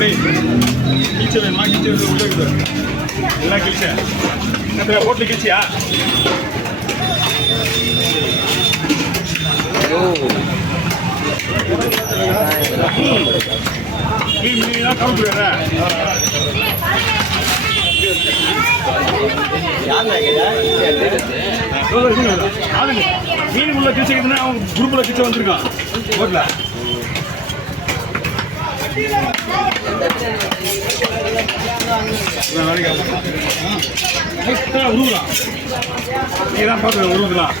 எப்படி கிழிச்ச வேணுமா கிழிச்ச உள்ள இருக்குது எல்லாம் கிழிச்ச என்ன ஹோட்டல் கிழிச்சியா மீன் மீன் கவுண்ட் வேற மீன் உள்ள கிழிச்சிக்கிட்டுனா அவன் குரூப்ல கிழிச்ச வந்திருக்கான் ஹோட்டல உருவலாம் நீதான் பார்த்து உருவதுலாம்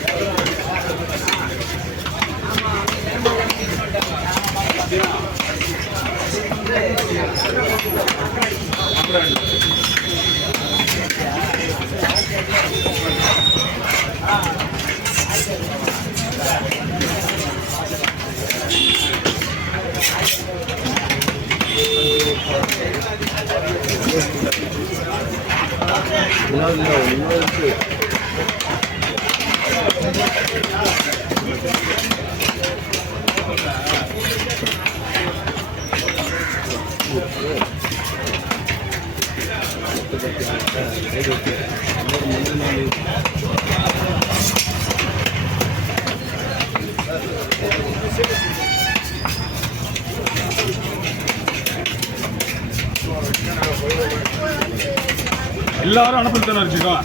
எல்லாரும் அனுப்பித்தானே வச்சுக்கோம்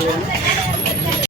நம்ம